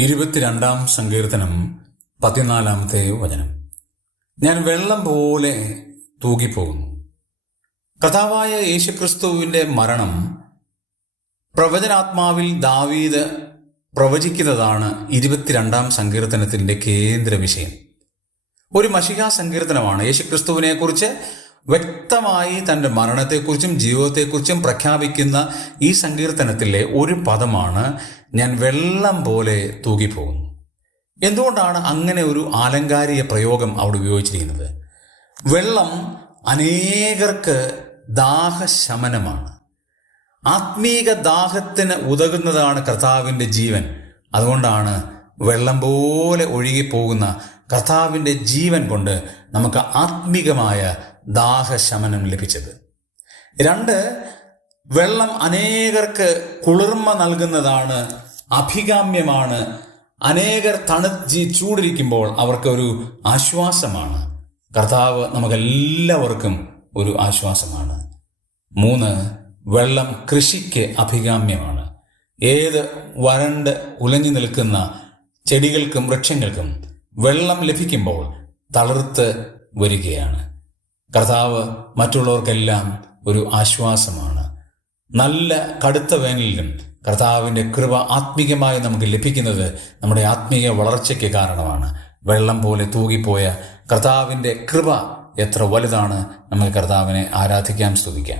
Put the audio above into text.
22 സങ്കീർത്തനം 14 വചനം. ഞാൻ വെള്ളം പോലെ തൂകിപ്പോകുന്നു. കർത്താവായ യേശുക്രിസ്തുവിന്റെ മരണം പ്രവചനാത്മാവിൽ ദാവീദ് പ്രവചിക്കുന്നതാണ് 22 സങ്കീർത്തനത്തിന്റെ കേന്ദ്ര വിഷയം. ഒരു മശിഹാ സങ്കീർത്തനമാണ്. യേശുക്രിസ്തുവിനെ കുറിച്ച് വ്യക്തമായി തൻ്റെ മരണത്തെക്കുറിച്ചും ജീവിതത്തെക്കുറിച്ചും പ്രഖ്യാപിക്കുന്ന ഈ സങ്കീർത്തനത്തിലെ ഒരു പദമാണ് ഞാൻ വെള്ളം പോലെ തൂകിപ്പോകുന്നു. എന്തുകൊണ്ടാണ് അങ്ങനെ ഒരു ആലങ്കാരിക പ്രയോഗം അവിടെ ഉപയോഗിച്ചിരിക്കുന്നത്? വെള്ളം അനേകർക്ക് ദാഹശമനമാണ്. ആത്മീക ദാഹത്തിന് ഉതകുന്നതാണ് കർത്താവിൻ്റെ ജീവൻ. അതുകൊണ്ടാണ് വെള്ളം പോലെ ഒഴുകിപ്പോകുന്ന കർത്താവിൻ്റെ ജീവൻ കൊണ്ട് നമുക്ക് ആത്മീകമായ ദാഹശമനം ലഭിച്ചത്. 2, വെള്ളം അനേകർക്ക് കുളിർമ നൽകുന്നതാണ്, അഭികാമ്യമാണ്. അനേകർ ചൂടിരിക്കുമ്പോൾ അവർക്കൊരു ആശ്വാസമാണ്. കർത്താവ് നമുക്കെല്ലാവർക്കും ഒരു ആശ്വാസമാണ്. 3, വെള്ളം കൃഷിക്ക് അഭികാമ്യമാണ്. ഏത് വരണ്ട് ഉലഞ്ഞു നിൽക്കുന്ന ചെടികൾക്കും വൃക്ഷങ്ങൾക്കും വെള്ളം ലഭിക്കുമ്പോൾ തളിർത്ത് വരികയാണ്. കർത്താവ് മറ്റുള്ളവർക്കെല്ലാം ഒരു ആശ്വാസമാണ്. നല്ല കടുത്ത വേനലിലും കർത്താവിൻ്റെ കൃപ ആത്മീകമായി നമുക്ക് ലഭിക്കുന്നത് നമ്മുടെ ആത്മീയ വളർച്ചയ്ക്ക് കാരണമാണ്. വെള്ളം പോലെ തൂകിപ്പോയ കർത്താവിൻ്റെ കൃപ എത്ര വലുതാണ്! നമുക്ക് കർത്താവിനെ ആരാധിക്കാം, സ്തുതിക്കാം.